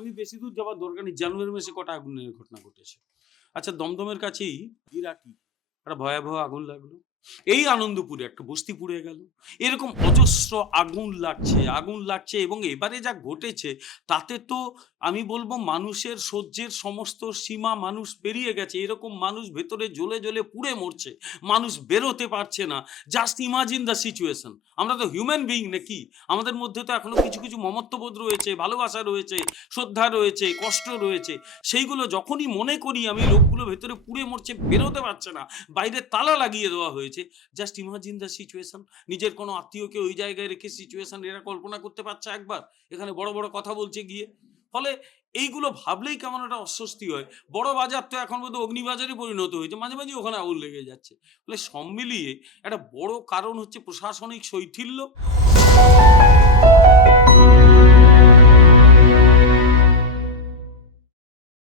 আমি বেশি দূর যাওয়ার দরকার নেই। জানুয়ারি মাসে কটা আগুনের ঘটনা ঘটেছে। আচ্ছা, দমদমের কাছেই বিরাটি একটা ভয়াবহ আগুন লাগলো। এই আনন্দপুরে একটা বস্তি পুড়ে গেল। এরকম অজস্র আগুন লাগছে এবং এবারে যা ঘটেছে তাতে তো আমি বলব মানুষের সহ্যের সমস্ত সীমা মানুষ পেরিয়ে গেছে। এরকম মানুষ ভেতরে জ্বলে, জ্বলে পুড়ে মরছে। মানুষ বেরোতে পারছে না। Just imagine the situation. আমরা তো হিউম্যান বিইং নাকি? আমাদের মধ্যে তো এখনো কিছু, কিছু মমত্ববোধ রয়েছে, ভালোবাসা রয়েছে, শ্রদ্ধা রয়েছে, কষ্ট রয়েছে। সেইগুলো যখনই মনে করি আমি লোকগুলো ভেতরে পুড়ে মরছে, বেরোতে পারছে না। বাইরে তালা লাগিয়ে দেওয়া হয়েছে। Just imagine the situation. নিজের কোনো আত্মীয়কে ওই জায়গায় রেখে সিচুয়েশন এরা কল্পনা করতে পারছে একবার? এখানে বড়, বড় কথা বলছে গিয়ে। ফলে এইগুলো ভাবলেই কেমন একটা অস্বস্তি হয়। বড় বাজার তো এখন বোধহয় অগ্নিবাজারে পরিণত হয়েছে। মাঝে, মাঝেই ওখানে আগুন লেগে যাচ্ছে। ফলে সব মিলিয়ে একটা বড় কারণ হচ্ছে প্রশাসনিক শৈথিল্য।